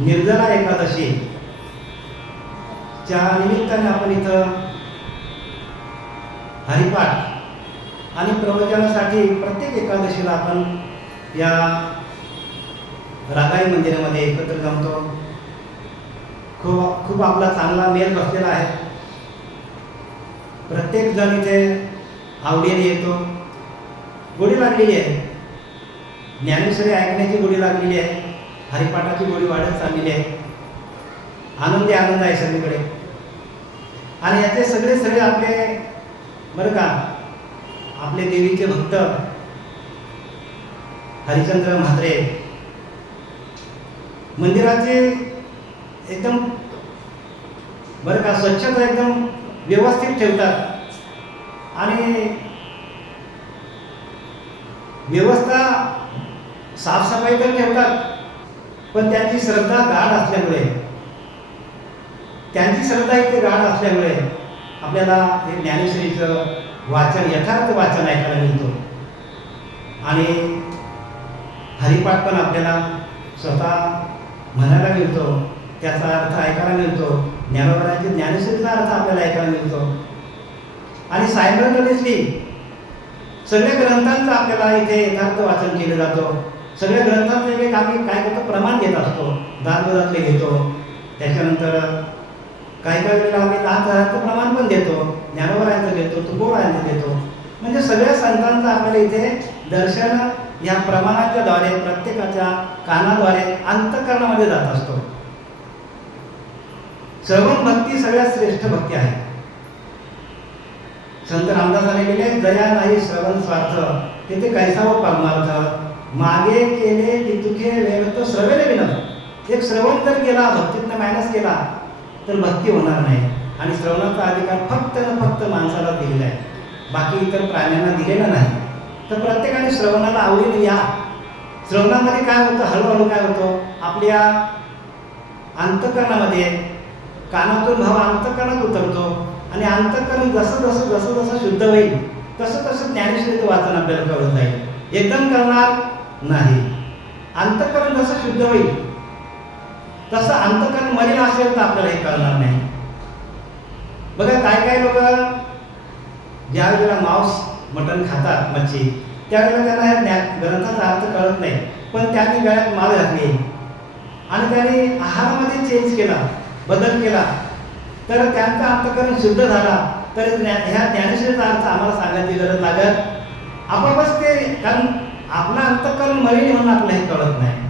निर्जला एकादशी. च्या निमित्ताने आपण इथं हरिपाठ आणि प्रवचनासाठी प्रत्येक एकादशीला आपण या रागाई मंदिरामध्ये एकत्र जमतो. खूप खूप आपला चांगला मेल बसलेला आहे. प्रत्येक जण इथे आवडीने येतो. गोडी लागलेली आहे. ज्ञानेश्वरी ऐकण्याची गोडी लागलेली आहे. हरिपाठाची गोडी वाढत चाललेली आहे. आनंदी आनंद आहे सगळीकडे. आणि याचे सगळे सगळे आपले बरं का आपले देवीचे भक्त हरिचंद्र म्हात्रे. मंदिराचे एकदम बरं का स्वच्छता एकदम व्यवस्थित ठेवतात. आणि व्यवस्था साफसफाई तर ठेवतात. पण त्यांची श्रद्धा गाढ असल्यामुळे. त्यांची श्रद्धा इथे गाढ असल्यामुळे आपल्याला हे ज्ञानेश्वरीचं वाचन यथार्थ वाचन ऐकायला मिळतो. आणि हरिपाठ पण आपल्याला स्वतः म्हणायला मिळतो त्याचा अर्थ ऐकायला मिळतो ज्ञानोबराची ज्ञानेश्वरीचा अर्थ आपल्याला ऐकायला मिळतो. आणि सायमल्टनिसली सगळ्या ग्रंथांचं आपल्याला इथे यथार्थ वाचन केलं जातं. सगळ्या ग्रंथांचं आम्ही म्हणजे काय करतो प्रमाण घेत असतो. दानपदातले घेतो. त्याच्यानंतर काही काही वेळेला आम्ही नाथ प्रमाण पण देतो. ज्ञानोबरायांचं देतो तुकोबरायांचं देतो म्हणजे सगळ्या संतांचं आपल्याला इथे दर्शन या प्रमाणाच्या द्वारे प्रत्येकाच्या कानाद्वारे अंतकरणामध्ये जात असतो. श्रवण भक्ती सगळ्यात श्रेष्ठ भक्ती आहे. संत रामदासाने गेले दया नाही श्रवण स्वार्थ तेथे कैसाव परमार्थ मागे केले तितुके वेळ तो श्रवेले विनत एक श्रवण जर केला भक्तीतनं मायनस केला तर भक्ती होणार नाही. आणि श्रवणाचा अधिकार फक्त न फक्त माणसाला दिलेला आहे. बाकी इतर प्राण्यांना दिलेला नाही. तर प्रत्येकाने श्रवणाला आवडीने या. श्रवणामध्ये काय होतं? हळूहळू काय होतं? आपल्या अंतकरणामध्ये कानातून भाव अंतकरणात उतरतो. आणि अंतकरण जसं जसं जसं जसं शुद्ध होईल तसं तसं ज्ञानेश्वरीचं वाचन आपल्याला कळत जाईल. एकदम करणार नाही. अंतकरण जसं शुद्ध होईल तसं अंतकरण मलिन असेल तर आपल्याला हे कळणार नाही. बघा काय काय लोक ज्या वेळेला मांस मटण खातात मच्छी त्यावेळेला त्यांना ह्या ज्ञान ग्रंथाचा अर्थ कळत नाही. पण त्यांनी गळ्यात माल घातली. आणि त्यांनी आहारामध्ये चेंज केला बदल केला. तर त्यांचा अंतकरण शुद्ध झाला. तर ह्या ज्ञानेश्वरीचा अर्थ आम्हाला सांगायची गरज लागत. आपण बस ते कारण आपलं अंतकरण मलिन म्हणून आपलं हे कळत नाही.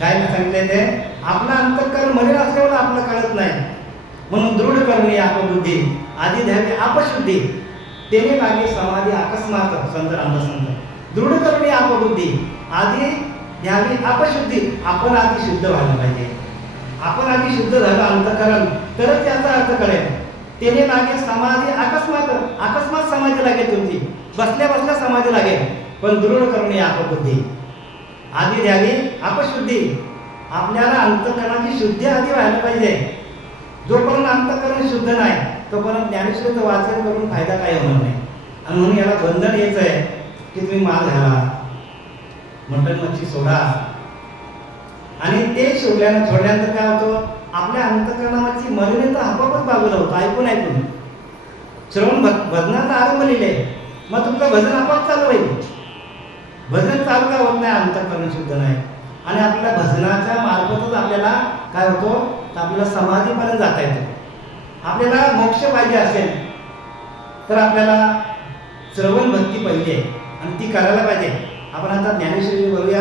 काय मी सांगितलंय ते? आपलं अंतकरण मरीन असल्यावर आपलं कळत नाही. म्हणून दृढ करणे अपबुद्धी आधी ध्याने अपशुद्धी तेने मागे समाधी अकस्मात संत रामदास दृढ करणे अपबुद्धी आधी ध्यावी अपशुद्धी आपण आधी शुद्ध व्हायला पाहिजे. आपण आधी शुद्ध झालं अंतकरण तरच त्याचा अर्थ कळेल. तेने मागे समाधी अकस्मात अकस्मात समाधी लागेल तुमची बसल्या बसल्या समाधी लागेल. पण दृढ करणे आपबुद्धी आधी द्यावी आपशुद्धी आपल्याला अंतकरणाची शुद्धी आधी व्हायला पाहिजे. जोपर्यंत अंतकरण शुद्ध नाही तोपर्यंत ज्ञानेश्वरीचं वाचन करून फायदा काही होणार नाही. आणि म्हणून याला बंधन यायचं आहे की तुम्ही माल घाला मटण मच्छी सोडा. आणि ते सोडल्यानं सोडल्यानंतर काय होतं? आपल्या अंतकरणाची मलिनता आपोआपच बाजूला होतं. ऐकून ऐकून. श्रवण भज भजनाचा आरंभ लिहिले. मग तुमचं भजन आपोआप चालू होईल. भजन चालू काय होत नाही अंतकरण शुद्ध नाही. आणि आपल्या भजनाच्या मार्फतच आपल्याला काय होतो? तर आपल्याला समाधीपर्यंत जाता येतं. आपल्याला मोक्ष पाहिजे असेल तर आपल्याला श्रवण भक्ती पाहिजे आणि ती करायला पाहिजे. आपण आता ज्ञानेश्वरी बोलूया.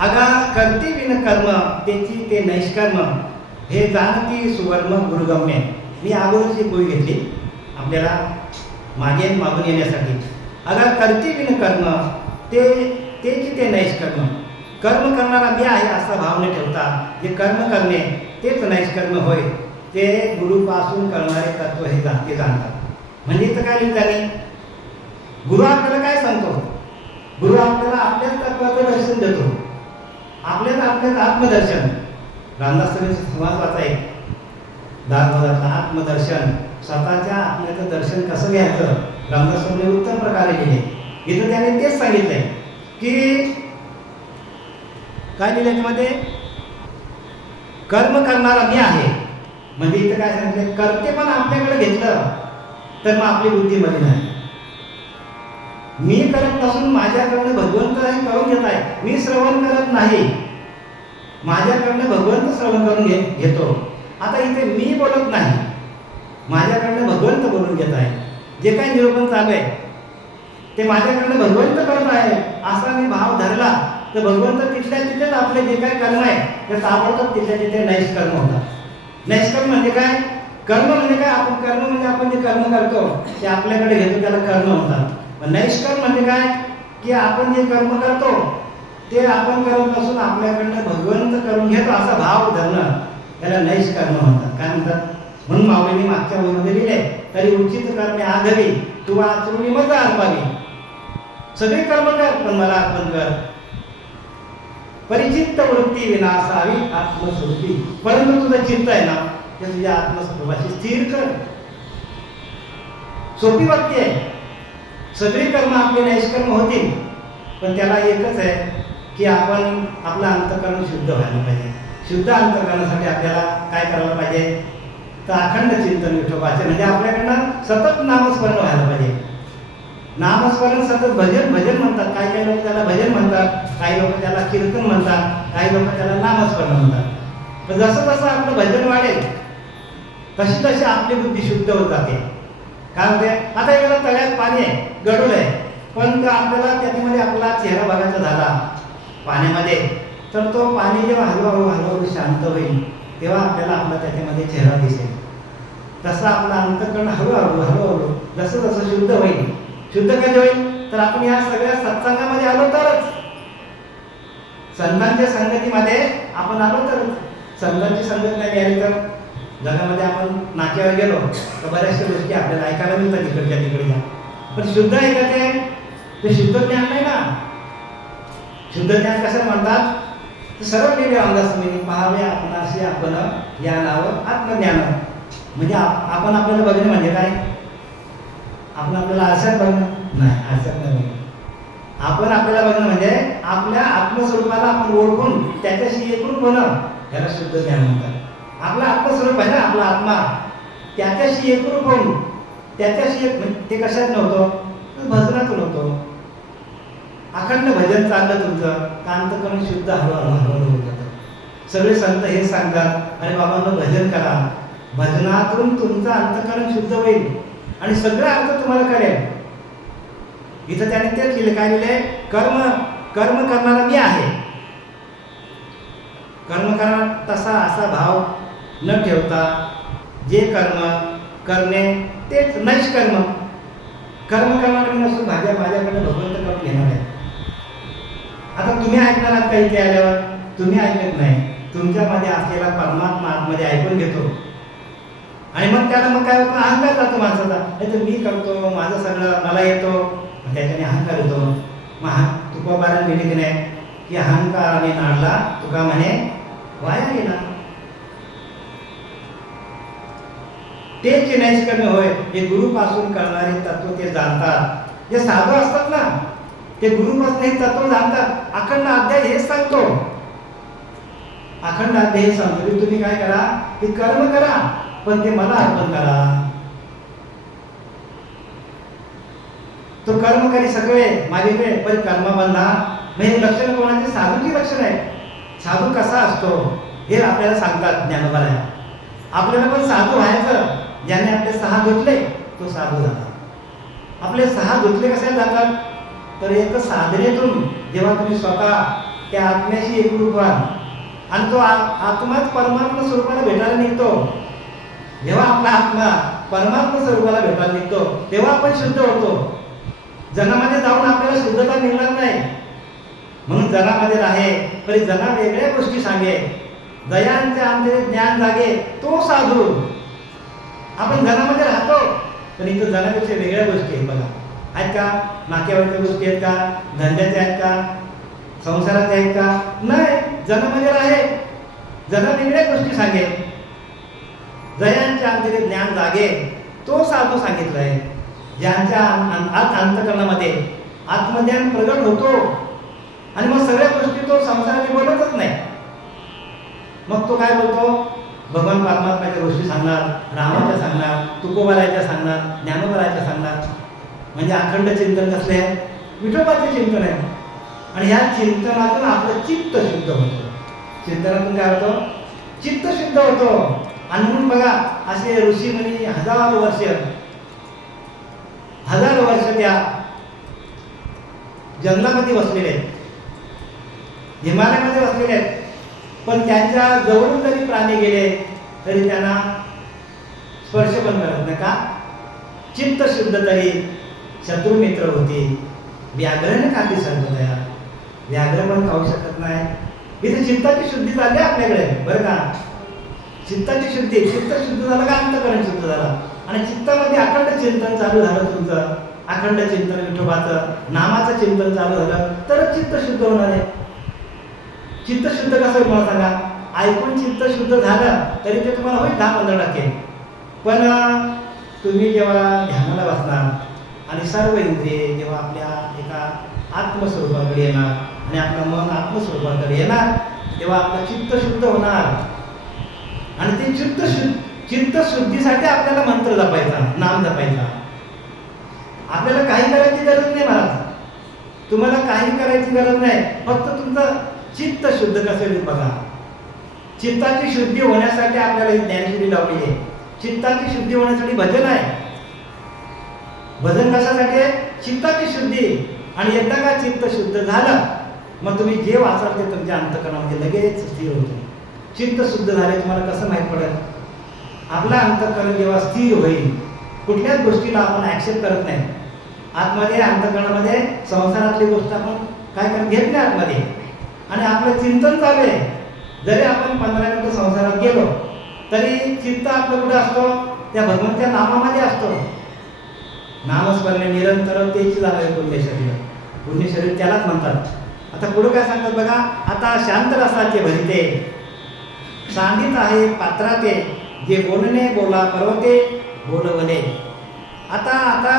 अगा करते विन कर्म त्याची ते नैष्कर्म हे जाणती सुवर्ण गुरुगम्य मी अगोदरची गोळी घेतली. आपल्याला मागे मागून येण्यासाठी. अगा करते विन कर्म ते तेची ते नैष्कर्म कर्म. करणारा मी आहे असा भाव न ठेवता जे कर्म करणे तेच नैष्कर्म होय. ते गुरुपासून करणारे तत्व हे जा ते जाणतात. म्हणजे इथं काय लिहिताने गुरु आपल्याला काय सांगतो? गुरु आपल्याला आपल्याच तत्वाचं दर्शन देतो. आपल्याला आपल्याच आत्मदर्शन. रामदास समाज समाजाचा आहे दासबोधातलं आत्मदर्शन. स्वतःच्या आपल्याचं दर्शन कसं घ्यायचं? रामदास उत्तम प्रकारे केले इथं त्याने तेच सांगितलंय की काय लिहिलं याच्यामध्ये कर्म करणारा मी आहे. म्हणजे इथं काय सांगितलं करते पण आपल्याकडे घेतलं तर मग आपली बुद्धी बरी नाही मी करत नसून माझ्याकडनं भगवंत करून घेत आहे. मी श्रवण करत नाही. माझ्याकडनं भगवंत श्रवण करून घे घेतो. आता इथे मी बोलत नाही. माझ्याकडनं भगवंत बोलून घेत आहे. जे काही निरूपण चालू आहे ते माझ्याकडनं भगवंत करत आहे. असा मी भाव धरला तर भगवंत तिथल्या तिथेच आपले जे काय कर्म आहे ते ताबडतोब तिथल्या तिथे नैष्कर्म होतात. नैष्कर्म म्हणजे काय? कर्म म्हणजे काय? आपण कर्म म्हणजे आपण जे कर्म करतो ते आपल्याकडे घेतो त्याला कर्म म्हणतात. नैष्कर्म म्हणजे काय? की आपण जे कर्म करतो ते आपण करत असून आपल्याकडनं भगवंत करून घेतो असा भाव धरणं त्याला नैष्कर्म म्हणतात. काय म्हणतात? म्हणून माऊलीने मागच्या वहीमध्ये लिहिले तरी उचित कर्मे आघवी तू आचरुणी मजा अर्पावी सगळे कर्म कर पण मला अर्पण कर. परिचित्त वृत्ती विनाशावी आत्मस्वरूपी परंतु तुझं चित्त आहे ना ते तुझ्या आत्मस्वरूपाशी स्थिर कर. सोपी वाक्य आहे. सगळी कर्म आपले नैष्कर्म होतील पण त्याला एकच आहे की आपण आपलं अंतकरण शुद्ध व्हायला पाहिजे. शुद्ध अंतकरणासाठी आपल्याला काय करायला पाहिजे? तर अखंड चिंतन विठोबाचे. म्हणजे आपल्याकडनं सतत नामस्मरण व्हायला पाहिजे. नामस्मरण सतत भजन भजन म्हणतात. काही काही लोक त्याला भजन म्हणतात काही लोक त्याला कीर्तन म्हणतात काही लोक त्याला नामस्मरण म्हणतात. पण जसं जसं आपलं भजन वाढेल तशी तशी आपली बुद्धी शुद्ध होत जाते. काय होते आता एखादा तळ्यात पाणी आहे गडूळ आहे. पण आपल्याला त्याच्यामध्ये आपला चेहरा बघायचा झाला पाण्यामध्ये तर तो पाणी जेव्हा हळूहळू हळूहळू शांत होईल तेव्हा आपल्याला आपला त्याच्यामध्ये चेहरा दिसेल. तसं आपलं अंतकरण हळूहळू हळूहळू जसं जसं शुद्ध होईल. शुद्ध कधी होईल? तर आपण या सगळ्या सत्संगामध्ये आलो तरच. संतांच्या संगतीमध्ये आपण आलो तरच. संतांची संगत नाही आली तर जगामध्ये आपण नाक्यावर गेलो तर बऱ्याचशा गोष्टी आपल्याला ऐकायला मिळतात इकडच्या तिकडच्या. पण शुद्ध आहे का ते? ते शुद्ध ज्ञान नाही ना. शुद्ध ज्ञान कसं म्हणतात? सर्व सरळ लिहिले अंदाज मी पहावे आपणाशी आपण या नावं आत्मज्ञान. म्हणजे आपण आपल्याला बघणं म्हणजे काय? आपण आपल्याला आशात बघणं? नाही आशात नाही. बघणं आपण आपल्याला बघणं म्हणजे आपल्या आत्मस्वरूपाला आपण ओळखून त्याच्याशी एकरूप बनव त्याला शुद्ध ज्ञान म्हणतात. आपला आत्मस्वरूप आहे ना आपला आत्मा. त्याच्याशी एकरूप होऊन त्याच्याशी एक म्हणजे ते कशात नव्हतं? भजनातून होतो. अखंड भजन चाललं तुमचं. कांत करून शुद्ध हळूहळू हळूहळू होत. सगळे संत हे सांगतात अरे बाबांना भजन करा. भजनातून तुमचं अंतकरण शुद्ध होईल. आणि सगळं अर्थ तुम्हाला कळेल. इथं त्याने तेच लिहिलं काय लिहिलंय? कर्म कर्म करणारा मी आहे. कर्म करणार तसा असा भाव न ठेवता जे कर्म करणे तेच नैष्कर्म. कर्म करणार मी नसून माझ्या माझ्याकडे भगवंत करून घेणार आहे. आता तुम्ही ऐकणार आहात काही ते आल्यावर? तुम्ही ऐकत नाही. तुमच्यामध्ये असलेला परमात्मा आतमध्ये ऐकून घेतो. आणि मग त्याला मग काय होतं? अहंकार जातो माणसाचा. नाही तर मी करतो माझं सगळं मला येतो. त्याच्याने अहंकार येतो. मग हा तुका बारा गेली की नाही? की अहंकाराने नाडला तुका म्हणे वाया गेला. ते जे कमी होय. हे गुरुपासून करणारे तत्व ते जाणतात. जे साधू असतात ना? ते गुरुपासून हे तत्व जाणतात. अखंड अध्याय हेच सांगतो. अखंड अध्याय हे सांगतो की तुम्ही काय करा? की कर्म करा. पण ते मला अर्पण करा. तो कर्म करी सगळे माझे पण कर्मा बनला नाही लक्षण कोणाचे? साधूची लक्षण आहे. साधू कसा असतो हे आपल्याला सांगतात ज्ञानोबाला आपल्याला पण साधू व्हायचं. ज्याने आपले सहा धुतले तो साधू झाला. आपले सहा धुतले कसे जातात? तर एक साधनेतून. जेव्हा तुम्ही स्वतः त्या आत्म्याशी एकरूप व्हाल. आणि तो आत्माच परमात्मा स्वरूपाला भेटायला निघतो. जेव्हा आपला आत्मा परमात्मा स्वरूपाला भेटायला निघतो तेव्हा आपण शुद्ध होतो. जनामध्ये जाऊन आपल्याला शुद्धता मिळणार नाही. म्हणून जनामध्ये राहे तरी जना वेगळ्या गोष्टी सांगे. दयांचे आमचे ज्ञान जागे तो साधू. आपण जनामध्ये राहतो पण इथं जनापेक्षा वेगळ्या गोष्टी आहेत बघा. आहेत का? नाक्यावरच्या गोष्टी आहेत का? धंद्याच्या आहेत का? संसाराच्या आहेत का? नाही जनामध्ये राहे. जना वेगळ्या गोष्टी सांगेल जयांचे अंतरी ज्ञान जागे तो साधू सांगितलं आहे ज्यांच्या आत अंतकरणामध्ये आत्मज्ञान प्रगट होतो. आणि मग सगळ्या गोष्टी तो संसाराची बोलतच नाही. मग तो काय बोलतो? भगवान परमात्म्याच्या गोष्टी सांगणार रामाच्या सांगणार तुकोबारायच्या सांगणार ज्ञानोबारायच्या सांगणार. म्हणजे अखंड चिंतन कसले आहे? विठोबाचे चिंतन आहे. आणि ह्या चिंतनातून आपलं चित्त शुद्ध होतं. चिंतनातून काय होतं? चित्त शुद्ध होतो. आणि म्हणून बघा असे ऋषी ऋषीमुनी हजारो वर्ष हजार वर्ष त्या जंगलामध्ये बसलेले आहेत. हिमालयामध्ये बसलेले आहेत. पण त्यांच्या जवळून जरी प्राणी गेले तरी त्यांना स्पर्श पण करत नाही का? चित्त शुद्ध तरी शत्रुमित्र मित्र होते. व्याघ्रने खाते सर्वदया व्याघ्र पण खाऊ शकत नाही. इथे चित्ताची शुद्धी चालली आपल्याकडे बरं का? चित्ताची शुद्धी चित्त शुद्ध झालं का अंतकरण शुद्ध झालं? आणि चित्तामध्ये अखंड चिंतन चालू झालं तुमचं. अखंड चिंतन विठोबाचं नामाचं चिंतन चालू झालं. तरच चित्त शुद्ध होणार आहे. चित्त शुद्ध कसं होईल मला सांगा? ऐकून चित्त शुद्ध झालं तरी ते तुम्हाला होईल दहा पंधरा टक्के. पण तुम्ही जेव्हा ध्यानाला बसणार आणि सर्व इंद्रिये जेव्हा आपल्या एका आत्मस्वरूपाकडे येणार आणि आपलं मन आत्मस्वरूपाकडे येणार तेव्हा आपलं चित्त शुद्ध होणार. आणि ते चित्त शुद्ध चित्त शुद्धीसाठी आपल्याला मंत्र जपायचा नाम जपायचा. आपल्याला काही करायची गरज नाही महाराज. तुम्हाला काही करायची गरज नाही. फक्त तुमचं चित्त शुद्ध कसं बघा. चित्ताची शुद्धी होण्यासाठी आपल्याला ही ज्ञानशुद्धी लावली आहे. चित्ताची शुद्धी होण्यासाठी भजन आहे. भजन कशासाठी आहे? चित्ताची शुद्धी. आणि एकदा का चित्त शुद्ध झालं मग तुम्ही जे वाचाल ते तुमच्या अंतकरणामध्ये लगेच स्थिर होतं. चित्त शुद्ध झाले तुम्हाला कसं माहीत पडेल? आपलं अंतकरण जेव्हा स्थिर होईल कुठल्याच गोष्टीला आपण ॲक्सेप्ट करत नाही. आतमध्ये अंतकरणामध्ये संसारातली गोष्ट आपण काय करत घेत नाही आतमध्ये. आणि आपलं चिंतन चालू आहे. जरी आपण पंधरा मिनिटं संसारात गेलो तरी चित्त आपलं कुठं असतो? त्या भगवंतच्या नामामध्ये असतो. नामस्मरणे निरंतर तेची झालं आहे पुण्य शरीर. पुण्य शरीर त्यालाच म्हणतात. आता पुढे काय सांगतात बघा? आता शांत रसाचे भरिते. सांगित आहे पात्राते जे बोलणे बोला पर्वते बोलवणे. आता आता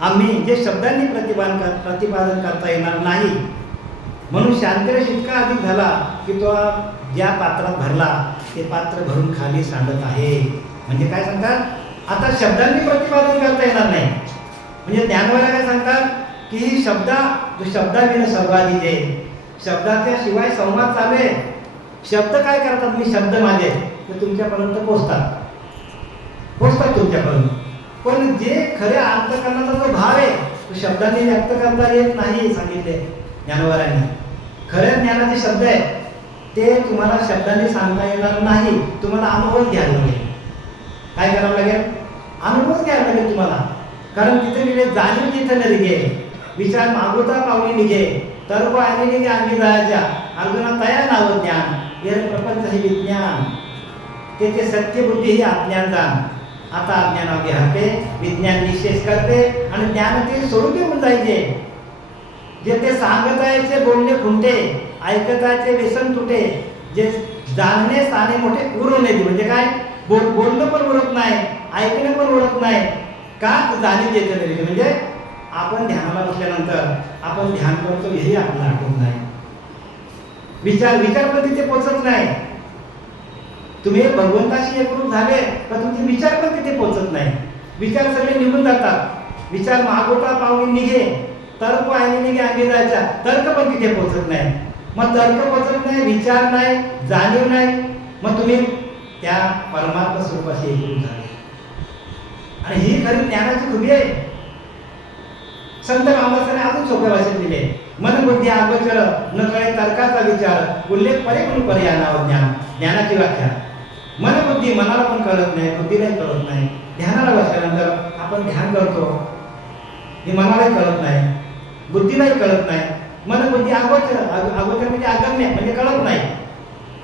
आम्ही जे शब्दांनी प्रतिपादन कर प्रतिपादन करता येणार नाही. म्हणून शांतरस इतका अधिक झाला की तो ज्या पात्रात भरला ते पात्र भरून खाली सांडत आहे. म्हणजे काय सांगतात? आता शब्दांनी प्रतिपादन करता येणार नाही. म्हणजे ज्ञानवाला काय सांगतात? की ही शब्दा जो शब्दाविन संवादी जे शब्दाच्या शिवाय संवाद चालू आहे. शब्द काय करतात? मी शब्द माझे ते तुमच्यापर्यंत पोचतात. पोचतात तुमच्यापर्यंत. पण जे खऱ्या अंतकरणाचा जो भाव आहे तो शब्दांनी व्यक्त करता येत नाही सांगितले ज्ञानवरांनी खऱ्या ज्ञानाचे शब्द आहेत ते तुम्हाला शब्दाने सांगता येणार नाही. तुम्हाला अनुभव घ्यायला लागेल. काय करावं लागेल? अनुभव घ्यायला लागेल तुम्हाला. कारण तिथे लिहिले जाणीव तिथे न निघे विचार मागोता पावली निघे. तर्क आणि निघे आम्ही जायच्या. अर्जुना तयार नावं ज्ञान. प्रपंच हे विज्ञान. ते ते सत्य बुद्धी ही अज्ञान जाण. आता अज्ञानामध्ये राहते विज्ञान निशेष करते आणि ज्ञान ते स्वरूपी होऊन जायचे. जे ते सांगत जायचे बोलणे खुंटे ऐकतायचे व्यसन तुटे जे जाणणे साने मोठे उरून येते म्हणजे काय? बोल बोलणं पण उरत नाही ऐकणं पण उरत नाही. का जाणीव येते म्हणजे आपण ध्यानाला बसल्यानंतर आपण ध्यान करतो हेही आपल्याला आठवत नाही. विचार विचार पण तिथे पोचत नाही. तुम्ही भगवंताशी एकरूप झाले तर तुमचे विचार पण तिथे पोचत नाही? विचार सगळे निघून जातात. विचार महागोटा पाहून निघे तर्क आणि निघे अंगी जायचा तर्क पण तिथे पोचत नाही. मग तर्क पोचत नाही विचार नाही जाणीव नाही. मग तुम्ही त्या परमात्मा स्वरूपाशी एकरूप झाले. आणि ही खरी ज्ञानाची खुबी आहे. संत रामदासाने अजून सोप्या भाषेत दिले मनबुद्धी अगोचर न कळे तर्काचा विचार उल्लेख परे म्हणून पर्याय नाव ज्ञान ज्ञानाची व्याख्या. मनबुद्धी मनाला पण कळत नाही बुद्धीलाही कळत नाही. ध्यानाला बसल्यानंतर आपण ध्यान करतो. हे मनालाही कळत नाही. बुद्धीलाही कळत नाही. मनबुद्धी अगोचर अगोचर म्हणजे अगम्य म्हणजे कळत नाही.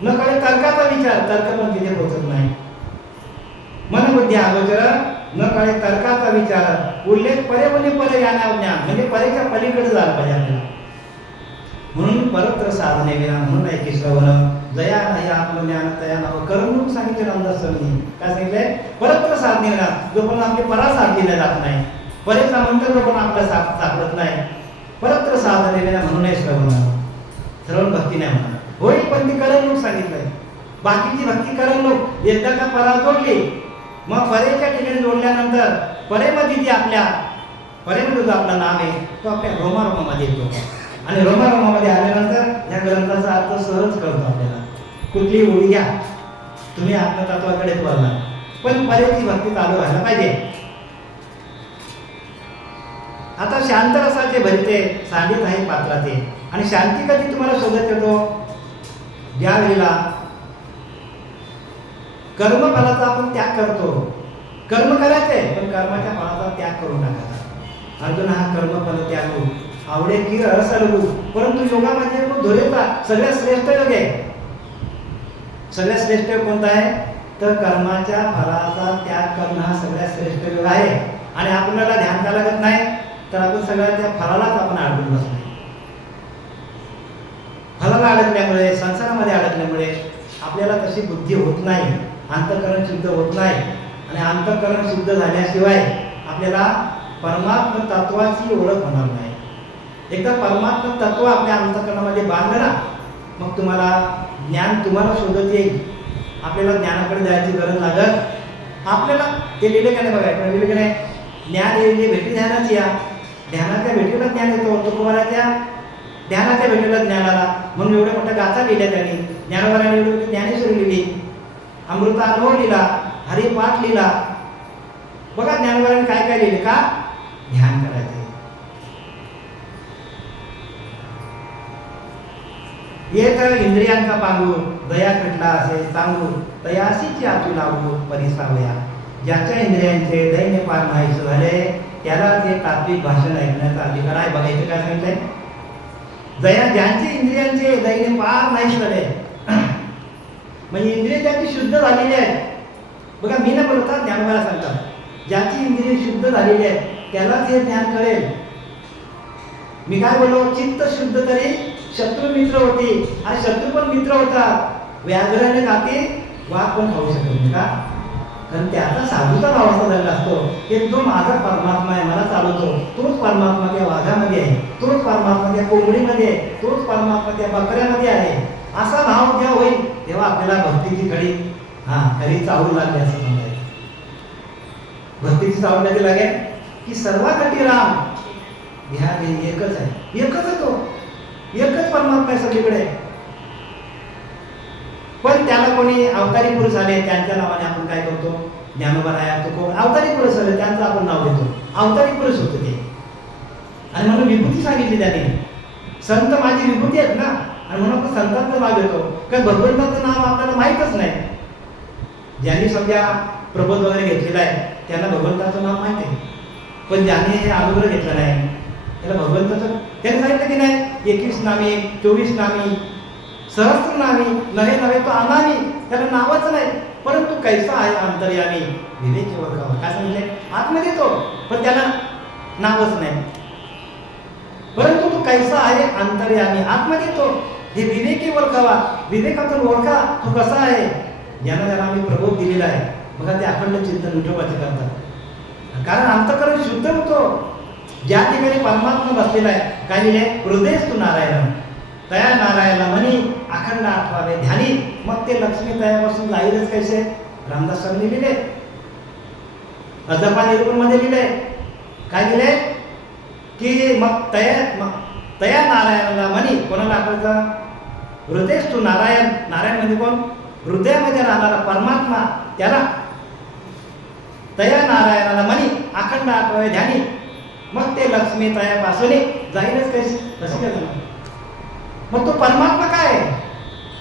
न कळे तर्काचा विचार तर्क पण तिथे पोचत नाही. मनबुद्धी अगोचर न कळे तर्काचा विचार उल्लेख परे म्हणजे परे या नाव ज्ञान म्हणजे परेच्या पलीकडे झालं पाहिजे आपल्याला. म्हणून परत्र साधने विना म्हणून आहे श्रवण. जया नाही आत्मज्ञान तया नाव करमणूक सांगितले रामदास स्वामींनी काय सांगितलंय? परत्र साधने विना जोपर्यंत आपले परा साधली जात नाही. परेचा मंत्र जोपर्यंत आपल्या साप सापडत नाही. परत्र साधने विना म्हणून श्रवण. श्रवण भक्ती नाही म्हणणार. होय पण ती करमणूक सांगितलंय. बाकीची भक्ती करमणूक एकदा का परा जोडली मग परेच्या ठिकाणी जोडल्यानंतर परेमध्ये जी आपल्या परेमध्ये जो आपलं नाम आहे तो आपल्या रोमारोमामध्ये येतो. आणि रोमारोमामध्ये आल्यानंतर या ग्रंथाचा अर्थ सहज कळतो आपल्याला. कुठली ओळी घ्या. तुम्ही आत्मतत्वाकडे बोलणार पण परेची भक्ती चालू व्हायला पाहिजे. आता शांत रसाचे भरते सांगित आहे पात्राचे. आणि शांती कधी तुम्हाला शोधत येतो? ज्या वेळेला. कर्मफलाचा आपण त्याग करतो. कर्म करायचे पण कर्माच्या फळाचा त्याग करू नका. अर्जुन हा कर्मफल त्यागू आवडे की असलगू परंतु योगामध्ये खूप धोरेचा सगळ्यात श्रेष्ठ योग आहे. सगळ्यात श्रेष्ठ योग कोणता आहे? तर कर्माच्या फलाचा त्याग करणं हा सगळ्यात श्रेष्ठ योग आहे. आणि आपल्याला ध्यान का लागत नाही? तर आपण सगळ्या त्या फळालाच आपण अडकून बसतो फळाला अडकल्यामुळे संसारामध्ये अडकल्यामुळे आपल्याला तशी बुद्धी होत नाही. अंतकरण शुद्ध होत नाही. आणि अंतकरण शुद्ध झाल्याशिवाय आपल्याला परमात्म तत्वाची ओळख होणार नाही. एकदा परमात्म तत्व आपल्या अंतकरणामध्ये बांधलं ना मग तुम्हाला ज्ञान तुम्हाला शोधत येईल. आपल्याला ज्ञानाकडे जायची गरज लागत. आपल्याला ते लिहिले का नाही बघायचं लिहिले का नाही? ज्ञान येईल भेटी ध्यानाची या ध्यानाच्या भेटीला ज्ञान येतो त्या ध्यानाच्या भेटीला ज्ञान आला. म्हणून एवढ्या मोठ्या गाथा लिहिल्या त्यांनी. ज्ञानोबाराने एवढी ज्ञानेश्वरी लिहिली अमृता अनुभव लिहिला हरिपाठ लिहिला. बघा ज्ञानवराने काय काय लिहिले का? ध्यान एक इंद्रियांचा पांगू दया कटला असे सांगू तयासीची आतू लावून परिसावया ज्याच्या इंद्रियांचे दैन्य पार नाहीसे झाले त्याला ते तात्विक भाषण ऐकण्याचा अधिकार आहे. बघायचं काय सांगितलंय दया ज्यांचे इंद्रियांचे दैन्य पार नाही झाले म्हणजे इंद्रिय त्यांची शुद्ध झालेली आहेत. बघा मी न बोलता ज्ञानवाला सांगतात. ज्याची इंद्रिय शुद्ध झालेली आहेत त्यालाच हे ज्ञान कळेल. मी काय बोललो? चित्त शुद्ध तरी शत्रू मित्र होते आणि शत्रू पण मित्र होतात व्याघ्राने खाते वाघ पण खाऊ शकत का? कारण त्याचा साधूचा भाव असा झालेला असतो. की जो माझा परमात्मा आहे मला चालवतो. तोच परमात्मा त्या वाघामध्ये आहे. तोच परमात्मा त्या कोंबडीमध्ये आहे. तोच परमात्मा त्या बकऱ्यामध्ये आहे. असा भाव जेव्हा होईल तेव्हा आपल्याला भक्तीची खडी हा खरी चावू लागली असं समजायचं भक्तीची चावू लागली लागेल की सर्वासाठी राम. ह्या एकच आहे. एकच आहे तो. एकच परमात्मा आहे सगळीकडे. पण त्याला कोणी अवतारी पुरुष आले त्यांच्या नावाने आपण काय करतो? ज्ञानोबा आहे तो कोण? अवतारी पुरुष आले त्यांचं आपण नाव घेतो. अवतारी पुरुष होते ते. आणि म्हणून विभूती सांगितली त्याने. संत माझी विभूती आहेत ना? आणि म्हणून आपण संतांचं नाव घेतो. काय भगवंताचं नाव आपल्याला माहीतच नाही. ज्यांनी सध्या प्रबोध वगैरे घेतलेला आहे त्यांना भगवंताचं नाव माहिती आहे. पण ज्याने हे अनुग्रह घेतला नाही त्याला भगवंताचं त्याने सांगितलं की नाही? एकवीस नामी चोवीस नामी सहस्त्र नामी नव्हे नव्हे तो अनामी त्याला नावच नाही. परंतु कैसा आहे अंतर्यामी? विवेकी ओळखावा काय सांगितले आतमध्ये तो पण त्याला नावच नाही. परंतु तो कैसा आहे अंतर्यामी? आतमध्ये तो हे विवेकी ओळखावा. विवेकातून ओळखा तो कसा आहे? यांना त्याला आम्ही प्रबोध दिलेला आहे. बघा ते अखंड चिंतन उठवाचे करतात. कारण अंतकरण शुद्ध होतो. ज्या ठिकाणी परमात्मा बसलेला आहे काय लिहिले हृदयच तू नारायण तया नारायणला म्हणी अखंड आठवावे ध्यानी. मग ते लक्ष्मी तयापासून जाईलच कैसे? रामदास स्वामी लिहिले. अजपा निरूपणमध्ये लिहिले. काय लिहिले? की मग तया मग तया नारायणाला म्हणी कोणाला आठवायचं? हृदयच तू नारायण. नारायण म्हणजे कोण? हृदयामध्ये राहणारा परमात्मा. त्याला तया नारायणाला म्हणी अखंड आठवावे ध्यानी. मग ते लक्ष्मी तयापासून जाईलच कशी? कशी काय मग तो परमात्मा काय आहे?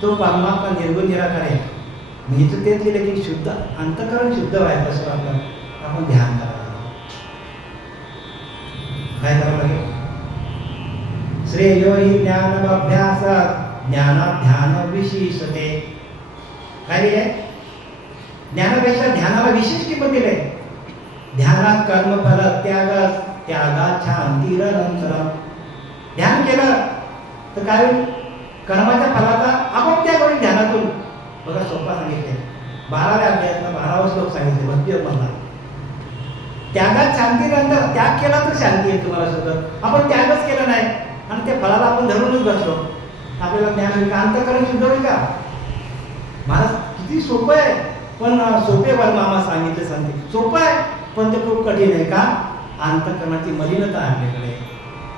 तो परमात्मा निर्गुण निराकार आहे. मी तर तेच लिहिलं की शुद्ध अंतकरण शुद्ध व्हायचं असं आपण आपण ध्यान करावं लागेल. काय करावं लागेल? श्रेयो ही ज्ञान अभ्यास ज्ञानाध्यान विशेषते काय लिहिलंय? ज्ञानापेक्षा ध्यानाला विशेष किंमत दिले ध्यानात कर्मफल त्यागात त्यागात शांतीरनंतर ध्यान केलं तर काय होईल? कर्माच्या फलाचा आपण त्याग होईल ध्यानातून बघा सोपा सांगितले बाराव्या अध्यायातला बारावा श्लोक सांगितले भक्ती मला त्यागात शांतीनंतर त्याग केला तर शांती आहे तुम्हाला सुद्धा. आपण त्यागच केला नाही आणि त्या फळाला आपण धरूनच बसलो. आपल्याला ज्ञान होईल का? अंतकरण शुद्ध होईल का? मला किती सोपं आहे. पण सोपे वर मामा सांगितले सांगते सोपं आहे पण ते खूप कठीण आहे का? अंतकरणाची मलिनता आहे. आपल्याकडे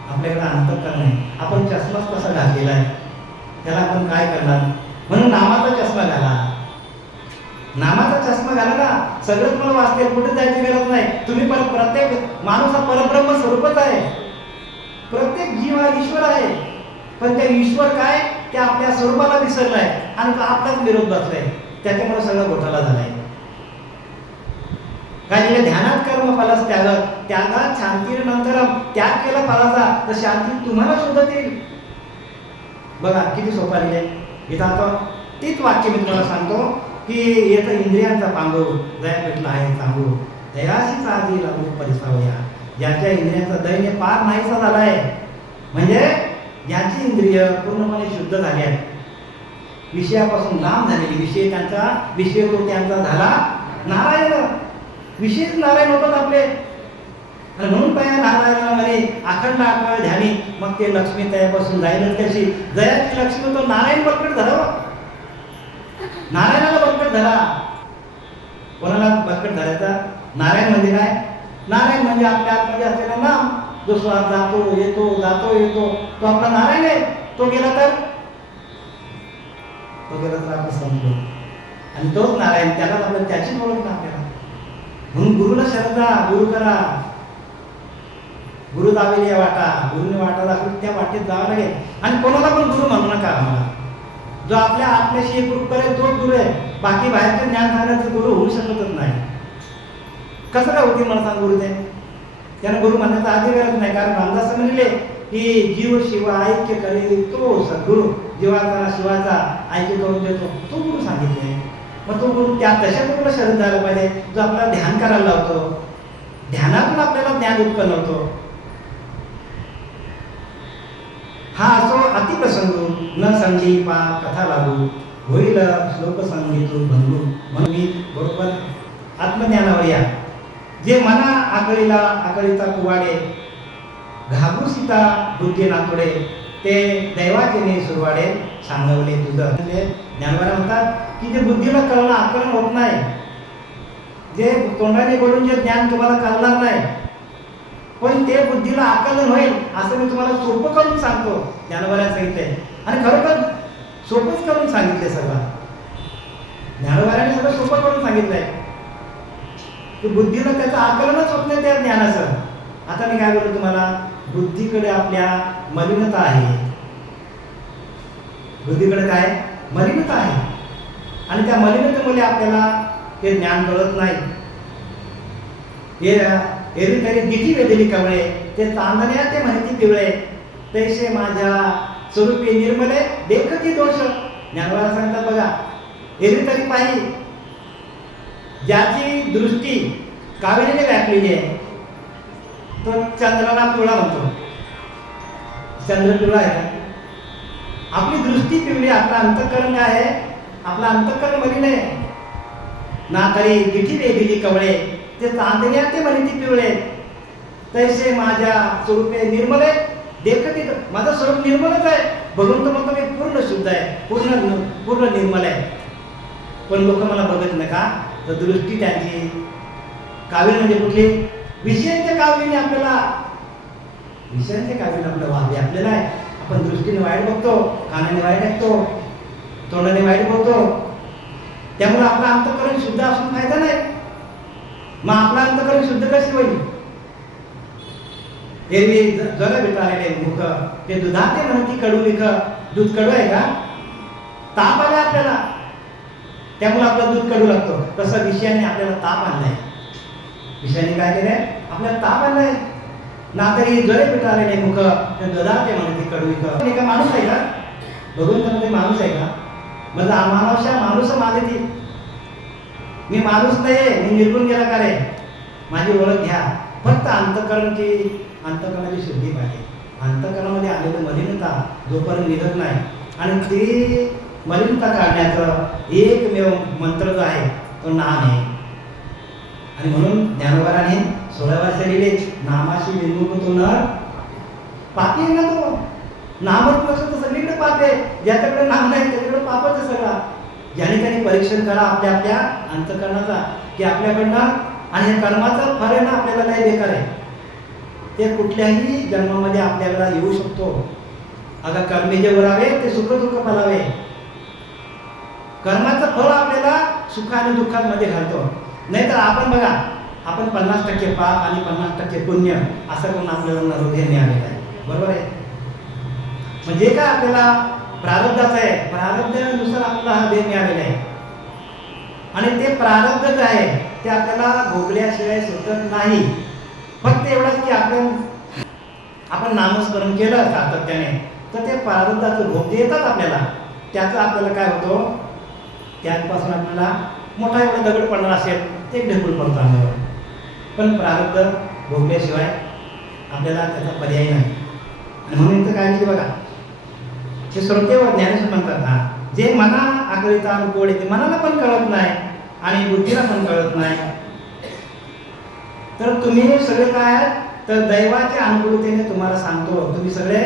आपल्याकडे अंतकरण आहे. आपण चष्माच कसा घातलेला आहे? त्याला आपण काय करणार? म्हणून नामाचा चष्मा घाला. नामाचा चष्मा घाला ना सगळं तुम्हाला वाचते कुठे जायची गरज नाही. तुम्ही पण प्रत्येक माणूस हा परब्रह्म स्वरूपच आहे. प्रत्येक जीव हा ईश्वर आहे. पण ते ईश्वर काय? ते आपल्या स्वरूपाला विसरलाय. आणि तो आपलाच विरोध बसलाय. त्याच्यामुळे सगळं घोटाळा झालाय. काय ध्यानात कर्म फलस त्याग त्यागात शांतीनंतर त्याग केला फलाचा तर शांती तुम्हाला शोधत येईल. बघा किती सोपा लिहिले. इथं आता तीच वाक्य मी तुम्हाला सांगतो की येतं इंद्रियांचा पांगो दया पेटला आहे सांगू दयाशीच आधी लागू परिसावया. ज्याच्या इंद्रियांचा दैन्य पार नाहीसा झाला आहे म्हणजे ज्याची इंद्रिय पूर्णपणे शुद्ध झाली आहेत. विषयापासून लांब झालेली विषय त्यांचा विषय तो त्यांचा झाला नारायण. विशेष नारायण होतात आपले. आणि म्हणून त्या नारायणामध्ये अखंड आकळ ध्यानी. मग ते लक्ष्मी तयापासून जाईलच कशी? जयाची लक्ष्मी तो नारायण बळकट धराव. नारायणाला बलकट धरा. कोणाला बळकट धरायचा? नारायण म्हणजे काय? नारायण म्हणजे आपल्या आतमध्ये असलेला नाम. जो श्वास जातो येतो जातो येतो. तो आपला नारायण आहे. तो गेला तर? तो गेला तर आपण समजतो आणि तोच नारायण. त्यालाच आपण त्याचीच ओळख ना आपल्याला म्हणून गुरुला श्रद्धा गुरु करा. गुरु दावेली वाटा. गुरुने वाटा दाखवली त्या वाटेत जावं लागेल. आणि कोणाला पण गुरु म्हणू नका आम्हाला. जो आपल्या आपल्याशी एक करेल तोच गुरु आहे. बाकी बाहेरचं ज्ञान झाल्याचं गुरु होऊ शकतच नाही. कसं काय होती मला सांग गुरु ते? त्यानं गुरु म्हणण्याचा आधी गरज नाही. कारण रामदास म्हणले की जीव शिव ऐक्य करेल तो सद्गुरु जीवाचा शिवाचा ऐक्य करून देतो. तो गुरु सांगितले. मग तो त्या तशा गुरुला शरण झाला पाहिजे. जो आपल्याला ध्यान करायला लावतो. ध्यानातून आपल्याला ज्ञान उत्पन्न होतो. हा असो अतिप्रसंग न संदीपा कथा लागू. होईल श्लोक संगीतू भंगू म्हणून मी बरोबर? आत्मज्ञानावर या. जे मना आकळीला आकळीचा कुवाडे घाबरू सीता बुद्धी नातोडे ते दैवाचे सुरवाडे सांगवले तुझं. म्हणजे ज्ञानवाला म्हणतात की जे बुद्धीला कळणं आकलन होत नाही. जे तोंडाने बोलून जे ज्ञान तुम्हाला कळणार नाही. पण ते बुद्धीला आकलन होईल असं मी तुम्हाला सोपं करून सांगतो ज्ञानवाला सांगितलंय. आणि खरोखर सोपंच करून सांगितले सगळं. ज्ञानवाल्याने सगळं सोपं करून सांगितलंय. की बुद्धीला त्याचं आकलनच होत नाही त्या ज्ञानाचं. आता मी काय बोलू तुम्हाला? बुद्धीकडे आपल्या मलिनता आहे. बुद्धीकडे काय? मलिनता आहे. आणि त्या मलिनतेमुळे आपल्याला ते ज्ञान कळत नाही. हे एरवी त्याने दिठी वेदली कवळे ते चांदण्या ते माहिती पिवळे तैसे माझ्या स्वरूपी निर्मले देखती दोष. ज्ञानवाला सांगतात बघा एरवी तरी पाहिजे ज्याची दृष्टी कावेरीने व्यापलेली आहे तो चंद्राला पिवळा म्हणतो. चंद्र पिवळा आहे का? आपली दृष्टी पिवळी आपलं अंतकरण काय आहे? आपलं अंतकरण मलिन आहे. ना तरी गिठी वेगळी कवळे ते चांदण्या ते ती पिवळे तैसे माझ्या स्वरूपे निर्मल आहे देखत माझं स्वरूप निर्मलच आहे. बघून तर म्हणतो मी पूर्ण शुद्ध आहे. पूर्ण पूर्ण निर्मल आहे. पण लोक मला बघत नका. तर दृष्टी त्यांची. काव्य म्हणजे कुठली? विषयांच्या काव्याने आपल्याला विषयांच्या काव्याने आपलं वाद आपल्याला आहे आपण दृष्टीने वाईट बघतो कानाने वाईट ऐकतो तोंडाने वाईट बोलतो. त्यामुळे आपलं अंतकरण शुद्ध असून फायदा नाही. मग आपलं अंतकरण शुद्ध कसे होईल? एरवी जग भेटालेले मुख. ते दुधाते म्हणती कडू लिख दूध कडू आहे का? ताप आला आपल्याला. त्यामुळे आपलं दूध कडू लागतो. तसं विषयाने आपल्याला ताप आणलाय विषयाने काय केलंय? आपल्याला ताप आलाय ना तरी जळे पिटालेले मुख. ते म्हणते कडू इकडे का. माणूस आहे का? बघून तर ते माणूस आहे का? म्हणजे माणूस माणूस माझे ती. मी माणूस नाही मी निर्गुण गेला का रे? माझी ओळख घ्या. फक्त अंतकरणची अंतकरणाची शुद्धी पाहिजे. अंतकरणामध्ये आलेलं मलिनता जोपर्यंत निघत नाही आणि ती मलिनता काढण्याचं एकमेव मंत्र जो आहे तो नाम आहे आणि म्हणून ज्ञानोबाराने सोळाव्या शरीरे नामाशी विमुख तो पापी आहे ना तो. नामच नसलं तर सगळीकडे पाप आहे. ज्याच्याकडे नाम नाही त्याच्याकडे पापच आहे सगळा. ज्याने त्याने परीक्षण करा आपल्या आपल्या अंतकरणाचा की आपल्याकडनं आणि कर्माचा कर्माचं फळ आहे ना आपल्याला नाही बेकार आहे. ते कुठल्याही जन्मामध्ये आपल्याला येऊ शकतो. आता कर्मे जे उरावे ते सुख दुःख फलावे. कर्माचं फळ आपल्याला सुख आणि दुःखांमध्ये घालतो. नाहीतर आपण बघा आपण पन्नास टक्के पाप आणि पन्नास टक्के पुण्य असं करून आपल्याला नरोधे मिळालेलं आहे. बरोबर आहे? म्हणजे काय आपल्याला प्रारब्धाचं आहे? प्रारब्धानुसार आपल्याला हा देह मिळालेला आहे. आणि ते प्रारब्ध जे आहे ते आपल्याला भोगल्याशिवाय सुटत नाही. फक्त एवढंच की आपण आपण नामस्मरण केलं सातत्याने तर ते प्रारब्धाचं भोग येतात आपल्याला त्याचा आपल्याला काय होतो? त्यापासून आपल्याला मोठा एवढा दगड पडणार असेल. ते ढकून पडतो अंगावर पण प्रारब्ध भोगल्याशिवाय आपल्याला त्याचा पर्याय नाही. आणि म्हणून इथं काय म्हणजे बघा ते श्रोतेवर ज्ञानेश्वर म्हणतात हा जे मना आकळीचा अनुकूळ आहे ते मनाला पण कळत नाही आणि बुद्धीला पण कळत नाही. तर तुम्ही सगळे काय आहात? तर दैवाच्या अनुकूलतेने तुम्हाला सांगतो तुम्ही सगळे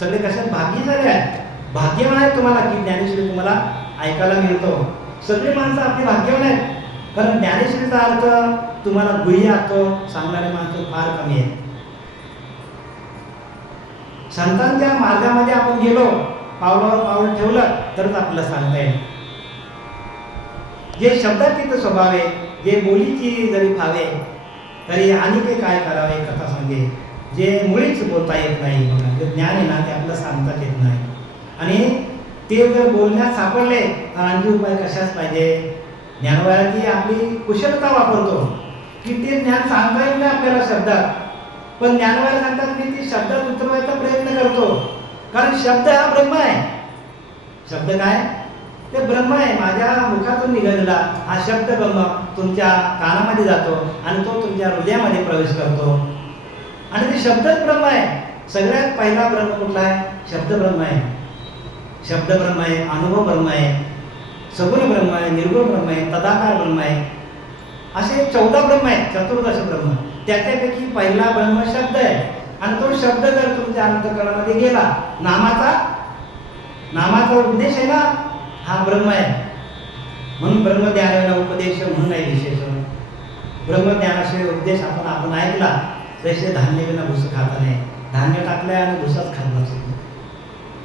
सगळे कशात भागी झाले आहेत? भाग्यवान आहेत तुम्हाला की ज्ञानेश्वरी तुम्हाला ऐकायला मिळतो. सगळी माणसं आपली भाग्यवान आहेत. कारण ज्ञानेश्वरीचा अर्थ तुम्हाला गुह्य अर्थ सांगणारे माणसं फार कमी आहेत. संतांच्या मार्गामध्ये आपण गेलो पावलावर पाऊल ठेवलं तरच आपल्याला सांगता येईल. जे शब्दातीत स्वभाव आहे जे बोलीची जरी फावे तरी आणि ते काय करावे कथा सांगे. जे मुळीच बोलता येत नाही जे ज्ञान आहे ना ते आपल्याला सांगताच येत नाही. आणि ते जर बोलण्यात सापडले तर आणखी उपाय कशाच पाहिजे? ज्ञानवाराची आपली कुशलता वापरतो. की ते ज्ञान सांगता येत नाही आपल्याला शब्दात. पण ज्ञानवार सांगतात मी ती शब्दात उतरवायचा प्रयत्न करतो. कारण शब्द हा ब्रह्म आहे. शब्द काय? ते ब्रह्म आहे. माझ्या मुखातून निघालेला हा शब्द ब्रह्म तुमच्या कानामध्ये जातो आणि तो तुमच्या हृदयामध्ये प्रवेश करतो. आणि ते शब्दच ब्रह्म आहे. सगळ्यात पहिला ब्रह्म कुठला आहे? शब्द ब्रह्म आहे. शब्द ब्रह्म आहे. अनुभव ब्रह्म आहे. सगुण ब्रह्म आहे निर्गुण ब्रह्म आहे तदाकार ब्रह्म आहे. असे चौदा ब्रह्म आहेत चतुर्दश ब्रह्म. त्याच्यापैकी पहिला ब्रह्म शब्द आहे. आणि तो शब्द जर तुमच्या अंतकरणामध्ये गेला नामाचा नामाचा उपदेश आहे ना हा ब्रह्म आहे. म्हणून ब्रह्मज्ञानाला उपदेश म्हणून आहे विशेष. ब्रह्मज्ञानाशिवाय उपदेश आपण आपण ऐकला तसे धान्य विना भुसं खाता नाही. धान्य टाकलंय आणि भुसाच खात नसतो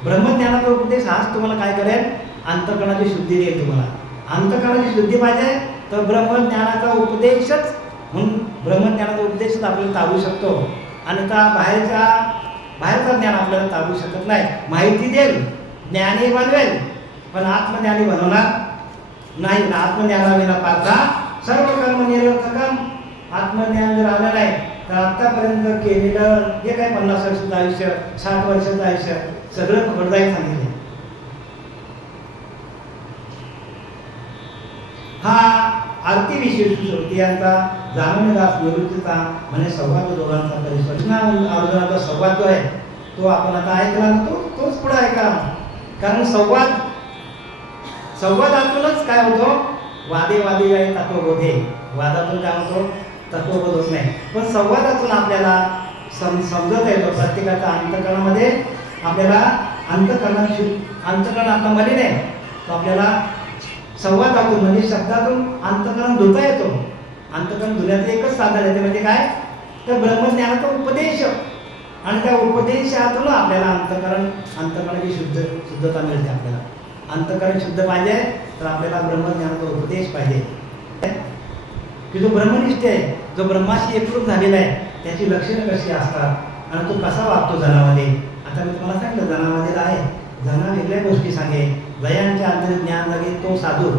ब्रह्मज्ञानाचा उपदेश हाच तुम्हाला काय करेल? अंतकरणाची शुद्धी देईल तुम्हाला. अंतकरणाची शुद्धी पाहिजे तर ब्रह्मज्ञानाचा उपदेशच म्हणून ब्रह्मज्ञानाचा उपदेशच आपल्याला ताबू शकतो. आणि त्या बाहेरच्या बाहेरचा ज्ञान आपल्याला ताबू शकत नाही. माहिती देईल ज्ञानी बनवेल पण आत्मज्ञानी बनवणार नाही. ना आत्मज्ञानाविना पाहता सर्व कर्म निरर्थकम. आत्मज्ञान जर आलं नाही तर आत्तापर्यंत केलेलं जे काही पन्नास वर्षाचं आयुष्य साठ वर्षाचं आयुष्य सगळं पकडदायक सांगितलं. हा आरती विशेष श्रुतियांचा जामीनदास निवृत्तीचा म्हणजे संवाद दोघांचा परिसर कृष्णा अर्जुनाचा संवाद जो आहे तो आपण आता ऐकला तो तोच पुढे ऐका कारण संवाद संवादातूनच काय होतो? वादे वादे आणि तत्वबोधे. वादातून काय होतो? तत्वबोध होत नाही. पण संवादातून आपल्याला सम समजत येतो प्रत्येकाच्या अंतकरणामध्ये. आपल्याला अंतकरणाची अंतकरण आता मलिन आहे तो आपल्याला संवादातून म्हणजे शब्दातून अंतकरण धुता येतो. अंतकरण धुण्याचं एकच साधन आहे ते म्हणजे काय? तर ब्रह्मज्ञानाचा उपदेश. आणि त्या उपदेशातून आपल्याला अंतकरण अंतकरणाची शुद्ध शुद्धता मिळते आपल्याला. अंतकरण शुद्ध पाहिजे तर आपल्याला ब्रह्मज्ञानाचा उपदेश पाहिजे. की जो ब्रह्मनिष्ठ आहे जो ब्रह्माशी एकरूप झालेला आहे त्याची लक्षणं कशी असतात? आणि तो कसा वागतो जनामध्ये आता मी तुम्हाला सांगितलं जनामध्येला आहे. जना वेगळ्या गोष्टी सांगेल. वयांच्या अंतर्ज्ञान लगे तो साधू.